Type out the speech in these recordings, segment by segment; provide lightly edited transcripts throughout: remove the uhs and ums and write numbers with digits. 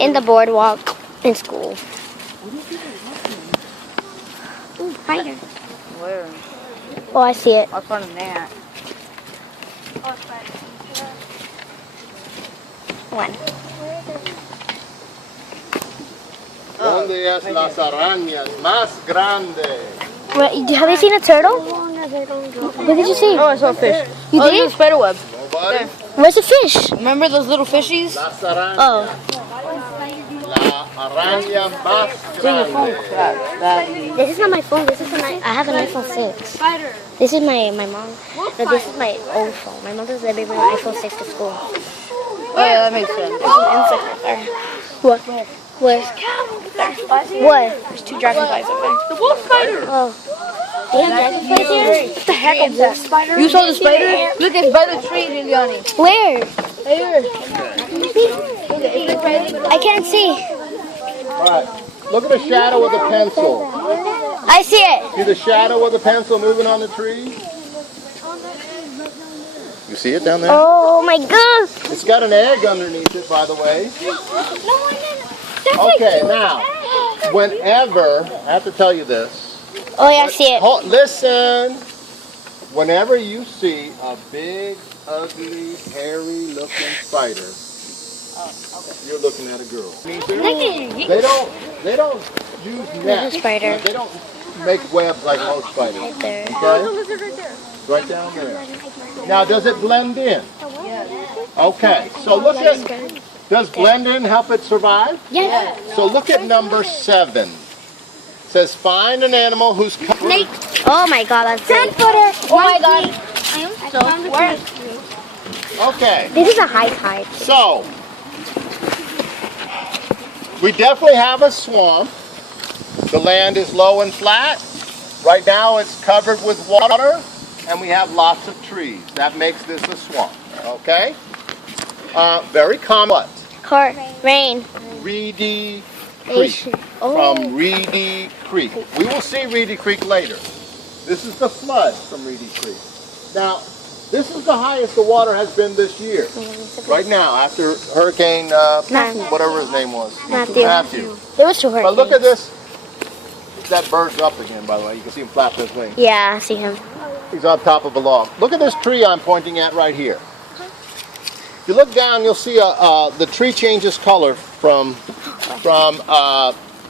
in the boardwalk in school. Ooh, spider. Where? Oh, I see it. I found a gnat. One. ¿Dónde es las arañas más grandes? Wait, have you seen a turtle? What did you see? Oh, I saw a fish. You Oh, did? there's a spider web. Nobody? Where's the fish? Remember those little fishies? Las arañas. Oh. La araña más grande. This is not my phone. This is I have an iPhone 6. This is my mom. But this is my old phone. My mom does let me bring my iPhone 6 to school. Oh yeah, that makes sense. There's an insect right there. What? What? What? There's 2 dragonflies over there. The wolf spider. Oh. They have dragonflies here? What the heck is that spider? You saw the spider? Look, it's by the tree, Liliani. Where? Here. I can't see. All right. Look at the shadow of the pencil. I see it. See the shadow of the pencil moving on the tree? You see it down there? Oh my gosh. It's got an egg underneath it, by the way. Okay, now, whenever, I have to tell you this. Oh yeah, I see it. Listen. Whenever you see a big, ugly, hairy-looking spider, you're looking at a girl. They don't use nets. Spider. They don't make webs like most spiders. Right there. Okay? Right down there. Now, does it blend in? Okay, so look at, does blend in help it survive? Yeah. So look at number 7. It says, find an animal whose... Snake. Oh my god, that's it. Oh my god. I am so scared. Okay, This is a high tide. so, we definitely have a swamp. The land is low and flat. Right now it's covered with water, and we have lots of trees. That makes this a swamp, okay? Very common. What? Rain. Reedy Creek. From Reedy Creek. We will see Reedy Creek later. This is the flood from Reedy Creek. Now, this is the highest the water has been this year. Right now, after Hurricane, whatever his name was. Matthew. There was 2 hurricanes. But look at this. That bird's up again, by the way. You can see him flapping his wings. Yeah, I see him. He's on top of a log. Look at this tree I'm pointing at right here. If you look down, you'll see the tree changes color from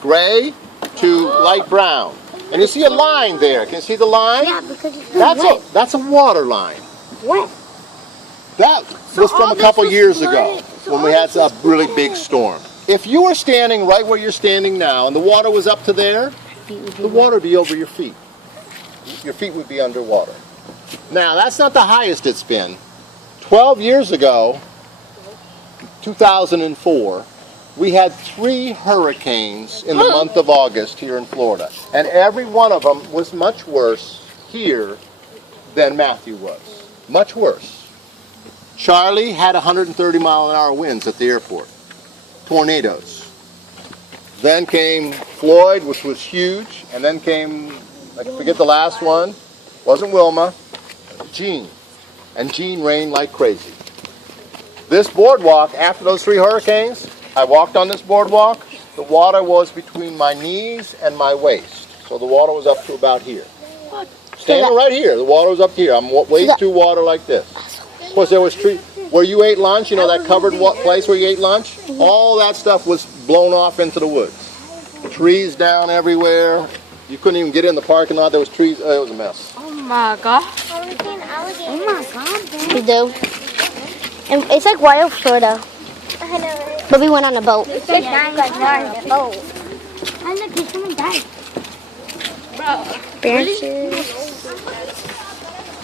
gray to light brown. And you see a line there. Can you see the line? Yeah, because That's a water line. What? That was from a couple years ago when we had a really big storm. If you were standing right where you're standing now and the water was up to there, the water would be over your feet. Your feet would be underwater. Now, that's not the highest it's been. 12 years ago, 2004, we had 3 hurricanes in the month of August here in Florida. And every one of them was much worse here than Matthew was. Much worse. Charlie had 130-mile-an-hour winds at the airport. Tornadoes. Then came Floyd, which was huge. And then came, I forget the last one, wasn't Wilma, Gene. And Gene rained like crazy. This boardwalk, after those 3 hurricanes, I walked on this boardwalk. The water was between my knees and my waist. So the water was up to about here. Standing right here, the water was up here. I'm way through water like this. Of course, there was trees. Where you ate lunch, you know that covered place where you ate lunch? All that stuff was blown off into the woods. Trees down everywhere. You couldn't even get in the parking lot. There was trees. It was a mess. Oh my god. Oh my god. You do. And it's like wild Florida. But we went on a boat. And look, he's coming back.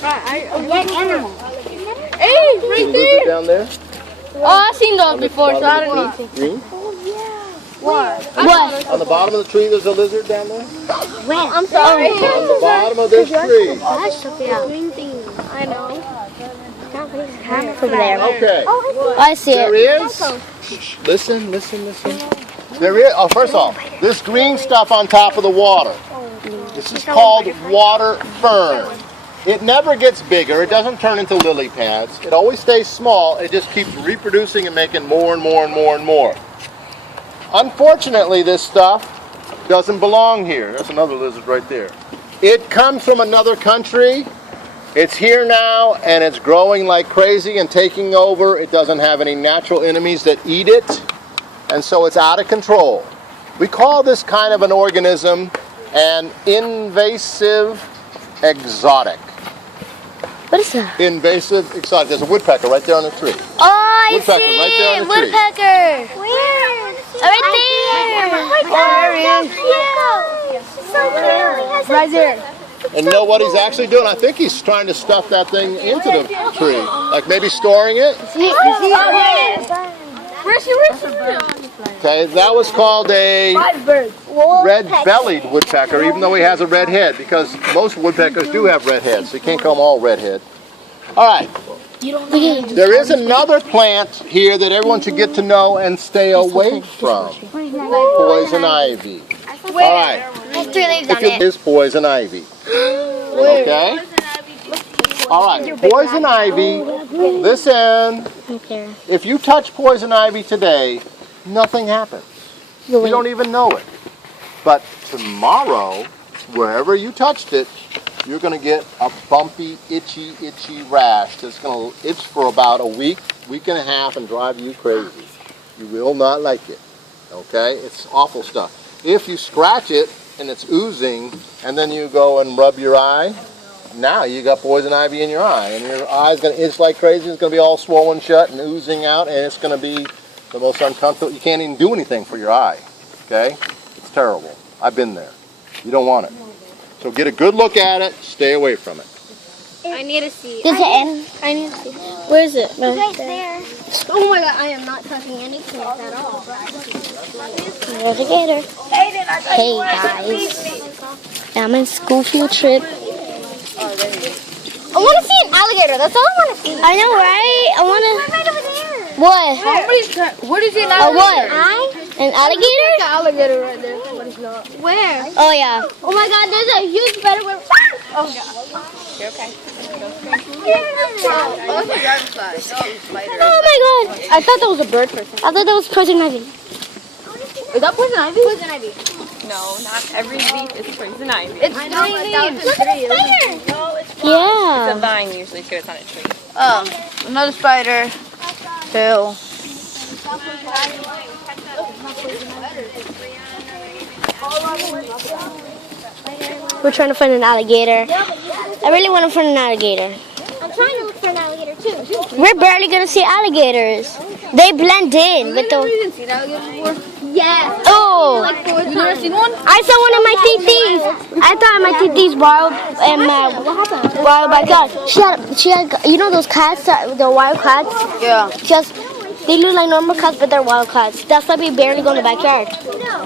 What animal? Hey, right there. Down there? Oh, I've seen those before, so I don't need to. Green? What? On the bottom of the tree, there's a lizard down there? Where? I'm sorry. On the bottom of this tree. Green thing. I know. Over there. Okay. I see There it. is. Shh, listen. There is. Oh, first off, this green stuff on top of the water. This is called water fern. It never gets bigger. It doesn't turn into lily pads. It always stays small. It just keeps reproducing and making more and more and more and more. unfortunately, this stuff doesn't belong here. There's another lizard right there. It comes from another country. It's here now, and it's growing like crazy and taking over. It doesn't have any natural enemies that eat it, and so it's out of control. We call this kind of an organism an invasive exotic. What is that? Invasive exotic. There's a woodpecker right there on the tree. Oh, I Woodpecker, see right there on the tree. woodpecker. Where? Right there. Oh, there he is. So cute. Right there. And you know what he's actually doing? I think he's trying to stuff that thing into the tree. Like maybe storing it. Where's he? Okay, that was called a red-bellied woodpecker, even though he has a red head, because most woodpeckers do have red heads. So you can't call them all redhead. All right. There is another plant here that everyone should get to know and stay away from. Poison ivy. All right. It is poison ivy. Okay? All right. Poison ivy, listen. Okay. If you touch poison ivy today, nothing happens. You don't even know it. But tomorrow, wherever you touched it, you're going to get a bumpy, itchy rash that's going to itch for about a week, week and a half, and drive you crazy. You will not like it. Okay? It's awful stuff. If you scratch it and it's oozing, and then you go and rub your eye, now you got poison ivy in your eye, and your eye's going to itch like crazy. It's going to be all swollen shut and oozing out, and it's going to be the most uncomfortable. You can't even do anything for your eye. Okay? It's terrible. I've been there. You don't want it. So get a good look at it. Stay away from it. I need to see. Does it end? I need to see. Where is it? Right there. Oh my god, I am not touching any plants at all. There's a gator. Hey guys. I'm in school field trip. I want to see an alligator. That's all I want to see. I know, right? I want to. Right over there. What? What is it A now? what? An alligator? An alligator right there, but it's not. Where? Oh yeah. Oh my god, there's a huge spider web. Oh, you're okay. Oh, that's a driver's side. Oh my god. I thought that was a bird person. I thought that was poison ivy. Is that poison ivy? Poison ivy. No, not every leaf is poison ivy. It's I know, but that was a green. tree. No, it's It's a Yeah. vine usually too, it's not a tree. Another spider. Two. We're trying to find an alligator. I really want to find an alligator. I'm trying to look for an alligator too. We're barely gonna see alligators. They blend in with the. didn't see that before. Yes. Oh, Like 4 times. You never seen one? I saw one in my titis. I thought my titis wild and wild backyard. She had, you know those cats, the wild cats. Yeah. They look like normal cats, but they're wild cats. That's why we barely go in the backyard.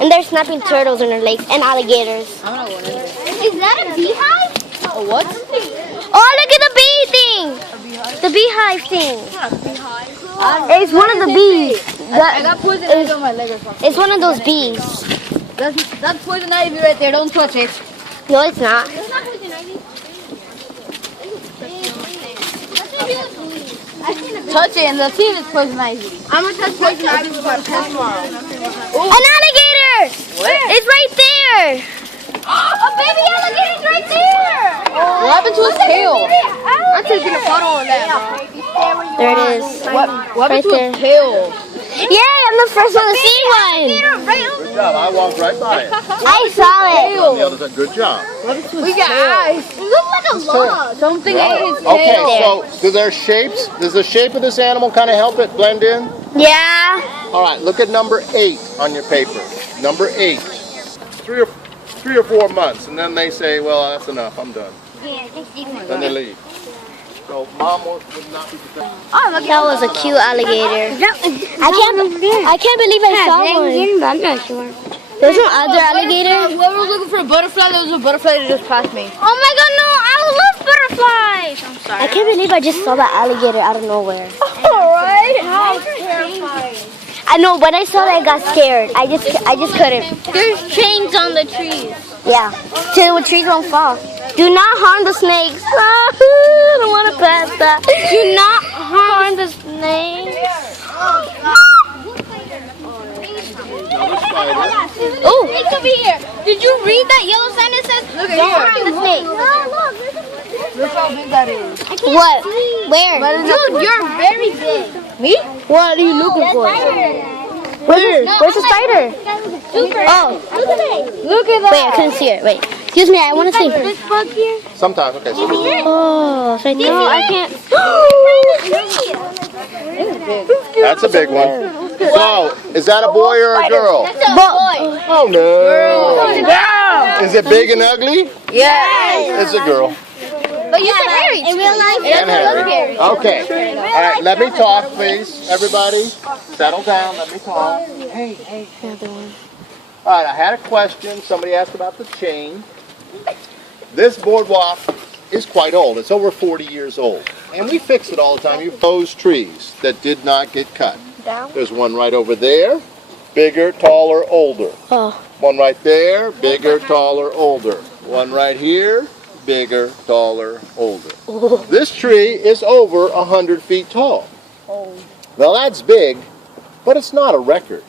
And they're snapping turtles in our lakes and alligators. I don't know what it is. Is that a beehive? A what? Oh, look at the bee thing. The beehive thing. It's one of the bees. I got poison ivy on my leg or something. It's one of those bees. That's poison ivy right there. Don't touch it. No, it's not. It's not poison ivy. Touch it and let's see if it's poison ivy. I'm gonna touch poison ivy before I test tomorrow. An alligator! Where? It's right there. A baby alligator's right there! What happened to his tail? I'm taking a photo of that. There it is. What happened Right to there. his tail? Yeah, I'm the first one to see one. Good job. I walked right by it. I saw it. On the other side. Good job. We got eyes. It looks like a log. Something ate his tail. Okay, so do their shapes? Does the shape of this animal kind of help it blend in? Yeah. All right, look at number 8 on your paper. Number 8. 3 or 4 months, and then they say, well, that's enough, I'm done. Then they leave. So mom would not be protected. That was a cute alligator. I can't believe I saw one. There's no other alligator. Whoever was looking for a butterfly, there was a butterfly that just passed me. Oh my god, no! I love butterflies! I'm sorry. I can't believe I just saw that alligator out of nowhere. Alright? How terrifying. I know, when I saw that I got scared. I just couldn't. There's chains on the trees. Yeah. So the trees won't fall. Do not harm the snakes. I don't want to pass that. Do not harm the snakes. Now over here. Did you read that yellow sign that says? Look here. Look how big that is. What? Where? Dude, you're very big. Me? What are you looking for? Where? Where's the spider? Oh. Look at that. Wait, I couldn't see it. Wait. Excuse me, I want to see. This bug here. Sometimes, okay. Sometimes. Oh, it's right there. No, I can't. That's a big one. So, is that a boy or a girl? That's a boy. Oh no. Is it big and ugly? Yes. It's a girl. But you said Harry. In real life, it And doesn't look Harry. Harry. Okay. All right, let me talk, please. Everybody, settle down. Let me talk. Hey. All right, I had a question. Somebody asked about the chain. This boardwalk is quite old. It's over 40 years old. And we fix it all the time. You those trees that did not get cut. There's one right over there. Bigger, taller, older. Oh. One right there. Bigger, taller, older. One right here. Bigger, taller, older. This tree is over 100 feet tall. Now that's big, but it's not a record.